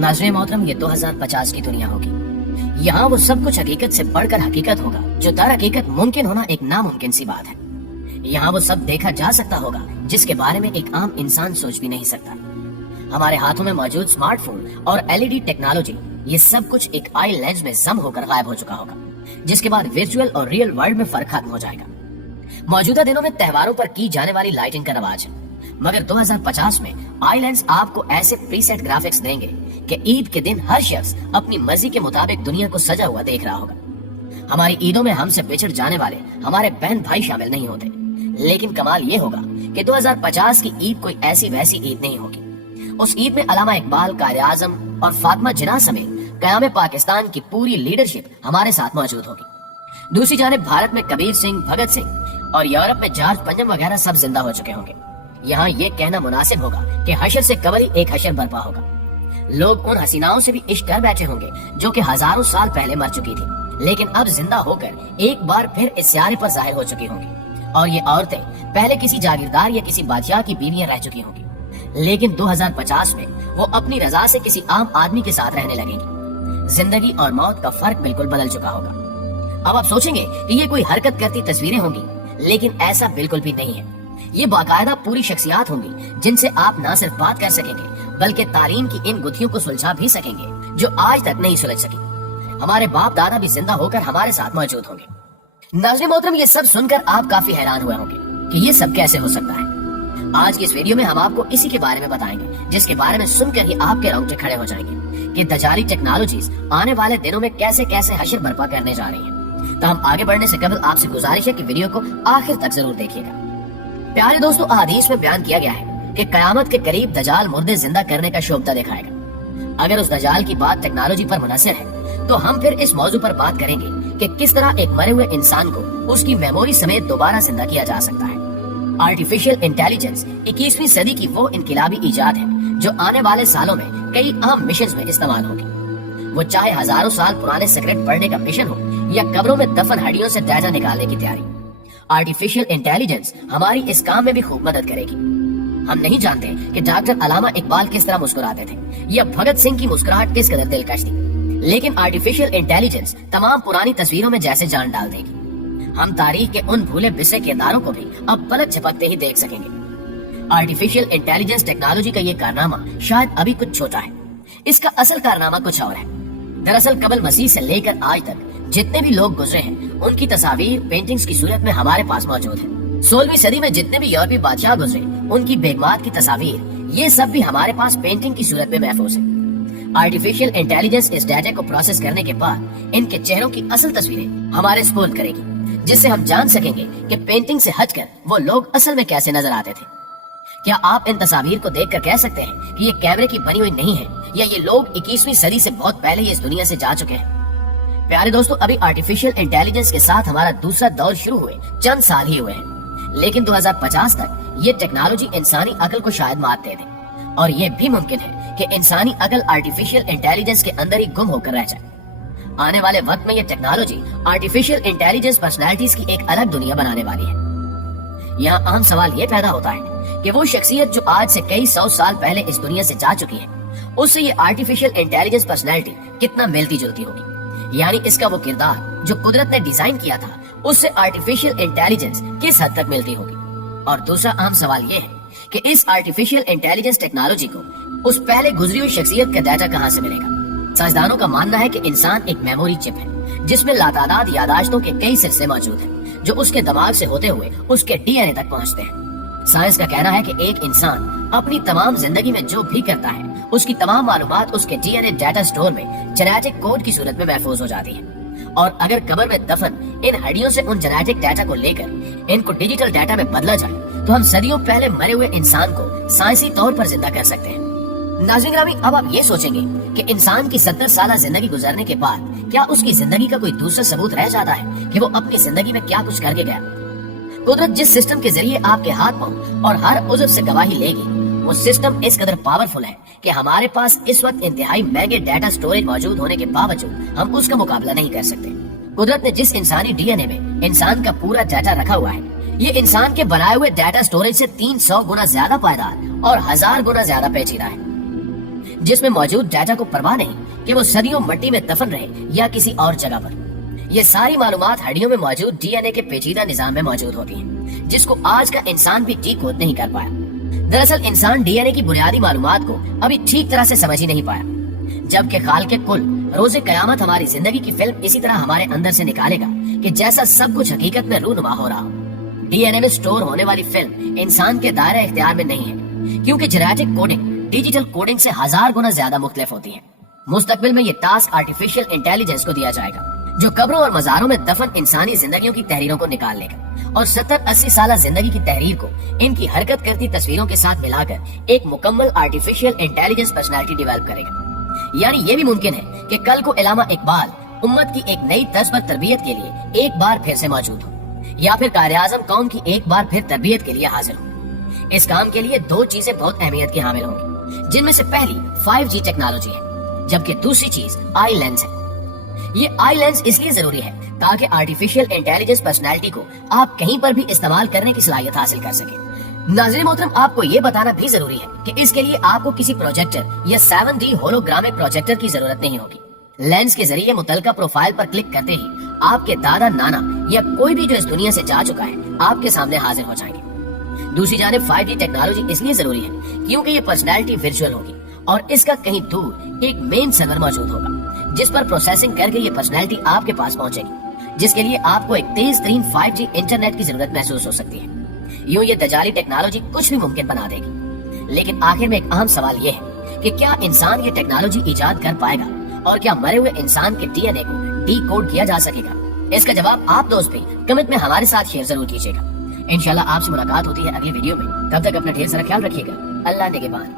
नाज़रीन मोहतरम, ये 2050 की दुनिया होगी। यहाँ वो सब कुछ हकीकत से बढ़कर हकीकत होगा जो दर हकीकत मुमकिन होना एक नामुमकिन सी बात है। यहाँ वो सब देखा जा सकता होगा जिसके बारे में एक आम इंसान सोच भी नहीं सकता। हमारे हाथों में मौजूद स्मार्टफोन और एलईडी टेक्नोलॉजी, ये सब कुछ एक आई लेंस में जम होकर गायब हो चुका होगा, जिसके बाद वर्चुअल और रियल वर्ल्ड में फर्क खत्म हो जाएगा। मौजूदा दिनों में त्योहारों पर की जाने वाली लाइटिंग का रवाज है, मगर 2050 में आई लेंस आपको ऐसे प्रीसेट ग्राफिक्स देंगे कि ईद के दिन हर शख्स अपनी मर्जी के मुताबिक दुनिया को सजा हुआ देख रहा होगा। हमारी ईदों में हमसे बिछड़ जाने वाले हमारे बहन भाई शामिल नहीं होते, लेकिन कमाल ये होगा कि 2050 की ईद कोई ऐसी वैसी ईद नहीं होगी। उस ईद में अल्लामा इकबाल, कायदे आजम और फातिमा जिन्ना समेत क़याम पाकिस्तान की पूरी लीडरशिप हमारे साथ मौजूद होगी। दूसरी जानिब भारत में कबीर सिंह, भगत सिंह और यूरोप में जॉर्ज पंजम वगैरह सब जिंदा हो चुके होंगे। यहाँ ये कहना मुनासिब होगा कि हशर से कबल ही एक हशर बर्पा होगा। लोग उन हसीनाओं से भी इश्क कर बैठे होंगे जो कि हजारों साल पहले मर चुकी थी, लेकिन अब जिंदा होकर एक बार फिर इस सियारे पर जाहिर हो चुकी होंगी। और ये औरतें पहले किसी जागीरदार या किसी बादशाह की बीवियां रह चुकी होंगी, लेकिन 2050 में वो अपनी रजा से किसी आम आदमी के साथ रहने लगेंगी। जिंदगी और मौत का फर्क बिल्कुल बदल चुका होगा। अब आप सोचेंगे कि ये कोई हरकत करती तस्वीरें होंगी, लेकिन ऐसा बिल्कुल भी नहीं है। ये बाकायदा पूरी शख्सियात होंगी जिनसे आप न सिर्फ बात कर सकेंगे बल्कि तालीम की इन गुत्थियों को सुलझा भी सकेंगे जो आज तक नहीं सुलझ सकी। हमारे बाप दादा भी जिंदा होकर हमारे साथ मौजूद होंगे। नाज़रीन मोहतरम, ये सब सुनकर आप काफी हैरान हुए होंगे कि ये सब कैसे हो सकता है। आज की इस वीडियो में हम आपको इसी के बारे में बताएंगे, जिसके बारे में सुनकर ही आपके रोंगटे खड़े हो जाएंगे कि दजाली टेक्नोलॉजीज आने वाले दिनों में कैसे कैसे हशर बर्पा करने जा रही है। तो हम आगे बढ़ने से कबल आपसे गुजारिश है कि वीडियो को आखिर तक जरूर देखिएगा। प्यारे दोस्तों, अहादीस में बयान किया गया है कि कयामत के करीब दजाल मुर्दे जिंदा करने का शोभा दिखाएगा। अगर उस दजाल की बात टेक्नोलॉजी पर मुनहसर है तो हम फिर इस मौजू पर बात करेंगे कि किस तरह एक मरे हुए इंसान को उसकी मेमोरी समेत दोबारा जिंदा किया जा सकता है। आर्टिफिशियल इंटेलिजेंस 21वीं सदी की वो इनकलाबी इजाद है जो आने वाले सालों में कई अहम मिशन में इस्तेमाल होगी। वो चाहे हजारों साल पुराने सिगरेट पढ़ने का मिशन हो या कब्रों में दफन हड्डियों से डाटा निकालने की तैयारी, आर्टिफिशियल इंटेलिजेंस हमारी इस काम में भी खूब मदद करेगी। हम नहीं जानते कि डॉक्टर अल्लामा इकबाल किस तरह मुस्कुराते थे या भगत सिंह की मुस्कुराहट किस कदर दिलकश थी, लेकिन आर्टिफिशियल इंटेलिजेंस तमाम पुरानी तस्वीरों में जैसे जान डाल देगी। हम तारीख के उन भूले बिसरे किरदारों को भी अब पलक झपकते ही देख सकेंगे। आर्टिफिशियल इंटेलिजेंस टेक्नोलॉजी का ये कारनामा शायद अभी कुछ छोटा है, इसका असल कारनामा कुछ और है। दरअसल कबल मसीह से लेकर आज तक जितने भी लोग गुजरे हैं उनकी तस्वीर पेंटिंग्स की सूरत में हमारे पास मौजूद है। 16वीं सदी में जितने भी यूरोपीय बादशाह गुजरे उनकी बेगमात की तस्वीर, ये सब भी हमारे पास पेंटिंग की सूरत में महफूज है। आर्टिफिशियल इंटेलिजेंस इस डाटा को प्रोसेस करने के बाद इनके चेहरों की असल तस्वीरें हमारे स्पोर्ट करेगी, जिससे हम जान सकेंगे कि पेंटिंग से हटकर वो लोग असल में कैसे नजर आते थे। क्या आप इन तस्वीर को देखकर कह सकते हैं कि ये कैमरे की बनी हुई नहीं है या ये लोग 21वीं सदी से बहुत पहले ही इस दुनिया से जा चुके हैं? प्यारे दोस्तों, अभी आर्टिफिशियल इंटेलिजेंस के साथ हमारा दूसरा दौर शुरू हुए चंद साल ही हुए हैं, लेकिन 2050 तक ये टेक्नोलॉजी इंसानी अकल को शायद मात दे दे, और ये भी मुमकिन है कि इंसानी अकल आर्टिफिशियल इंटेलिजेंस के अंदर ही गुम होकर रह जाए। आने वाले वक्त में ये टेक्नोलॉजी आर्टिफिशियल इंटेलिजेंस पर्सनैलिटीज की एक अलग दुनिया बनाने वाली है। यहाँ अहम सवाल ये पैदा होता है कि वो शख्सियत जो आज से कई 100 साल पहले इस दुनिया से जा चुकी है, उससे ये आर्टिफिशियल इंटेलिजेंस पर्सनैलिटी कितना मिलती जुलती होगी। यानी इसका वो किरदार जो कुदरत ने डिजाइन किया था उससे आर्टिफिशियल इंटेलिजेंस किस हद तक मिलती होगी। और दूसरा अहम सवाल ये है कि इस आर्टिफिशियल इंटेलिजेंस टेक्नोलॉजी को उस पहले गुजरी हुई शख्सियत का डाटा कहाँ से मिलेगा। साइंसदानों का मानना है कि इंसान एक मेमोरी चिप है जिसमें लातादाद यादाश्तों के कई सिलसिले मौजूद हैं जो उसके दिमाग से होते हुए उसके डीएनए तक पहुँचते हैं। साइंस का कहना है कि एक इंसान अपनी तमाम जिंदगी में जो भी करता है उसकी तमाम मालूमात उसके डीएनए डाटा स्टोर में जेनेटिक कोड की सूरत में महफूज हो जाती है, और अगर कब्र में दफन इन हड्डियों से उन जेनेटिक डाटा को लेकर इनको डिजिटल डाटा में बदला जाए तो हम सदियों पहले मरे हुए इंसान को साइंसी तौर पर जिंदा कर सकते हैं। नाज़रीन ग्रामी, अब आप ये सोचेंगे कि इंसान की 70 साल जिंदगी गुजरने के बाद क्या उसकी जिंदगी का कोई दूसरा सबूत रह जाता है कि वो अपनी जिंदगी में क्या कुछ करके गया। कुदरत जिस सिस्टम के जरिए आपके हाथ पांव और हर उज़्व से गवाही लेगी, वो सिस्टम इस कदर पावरफुल है कि हमारे पास इस वक्त इंतहाई महंगे डाटा स्टोरेज मौजूद होने के बावजूद हम उसका मुकाबला नहीं कर सकते। कुदरत ने जिस इंसानी डीएनए में इंसान का पूरा डाटा रखा हुआ है, ये इंसान के बनाए हुए डाटा स्टोरेज से 300 गुना ज्यादा पायदार और 1000 गुना ज्यादा पेचीदा है। जिसमें मौजूद डाटा को परवाह नहीं कि वो सदियों मिट्टी में दफन रहे या किसी और जगह पर। ये सारी मालूमात हड्डियों में मौजूद डीएनए के पेचीदा निजाम में मौजूद होती हैं, जिसको आज का इंसान भी डिकोड नहीं कर पाया। दरअसल इंसान डीएनए की बुनियादी मालूमात को अभी ठीक तरह से समझ ही नहीं पाया, जबकि खालिक़ कुल रोज़े क़यामत हमारी जिंदगी की फिल्म इसी तरह हमारे अंदर से निकालेगा कि जैसा सब कुछ हकीकत में रूनुमा हो रहा हो। डीएनए में स्टोर होने वाली फिल्म इंसान के दायरे इख्तियार में नहीं है, क्योंकि जेनेटिक कोडिंग डिजिटल कोडिंग से 1000 गुना ज्यादा मुख्तलिफ होती है। मुस्तकबिल में ये टास्क आर्टिफिशियल इंटेलिजेंस को दिया जाएगा, जो कब्रों और मज़ारों में दफन इंसानी जिंदगियों की तहरीरों को निकाल लेगा और 70-80 साल जिंदगी की तहरीर को इनकी हरकत करती तस्वीरों के साथ मिलाकर एक मुकम्मल आर्टिफिशियल इंटेलिजेंस पर्सनालिटी डेवलप करेगा। यानी ये भी मुमकिन है कि कल को इलामा इकबाल उम्मत की एक नई तर्ज पर तरबियत के लिए एक बार फिर से मौजूद हो, या फिर कायद-ए-आज़म कौम की एक बार फिर तरबियत के लिए हाजिर हो। इस काम के लिए दो चीजें बहुत अहमियत की हामिल होंगी, जिनमें से पहली 5G टेक्नोलॉजी है, जबकि दूसरी चीज आई लेंस है। ये आई लेंस इसलिए जरूरी है ताकि आर्टिफिशियल इंटेलिजेंस पर्सनालिटी को आप कहीं पर भी इस्तेमाल करने की सलाहियत हासिल कर सके। नाज़रीन मोहतरम, आपको ये बताना भी जरूरी है कि इसके लिए आपको किसी प्रोजेक्टर या 7D होलोग्रामिक प्रोजेक्टर की जरूरत नहीं होगी। लेंस के जरिए मुतलका प्रोफाइल पर क्लिक करते ही आपके दादा नाना या कोई भी जो इस दुनिया से जा चुका है आपके सामने हाजिर हो जाएंगे। दूसरी जानिब 5G टेक्नोलॉजी इसलिए जरूरी है क्योंकि ये पर्सनैलिटी वर्चुअल होगी और इसका कहीं दूर एक मेन सर्वर मौजूद होगा, जिस पर प्रोसेसिंग करके ये पर्सनैलिटी आपके पास पहुंचेगी, जिसके लिए आपको एक तेज तरीन 5G इंटरनेट की जरूरत महसूस हो सकती है। यूं ये दजाली टेक्नोलॉजी कुछ भी मुमकिन बना देगी। लेकिन आखिर में एक अहम सवाल ये है कि क्या इंसान ये टेक्नोलॉजी इजाद कर पाएगा और क्या मरे हुए इंसान के डीएनए को डीकोड किया जा सकेगा? इसका जवाब आप दोस्त भी कमेंट में हमारे साथ शेयर जरूर कीजिएगा। इंशाल्लाह आपसे मुलाकात होती है अगली वीडियो में। तब तक अपना ढेर सारा ख्याल रखिएगा। अल्लाह निगहबान।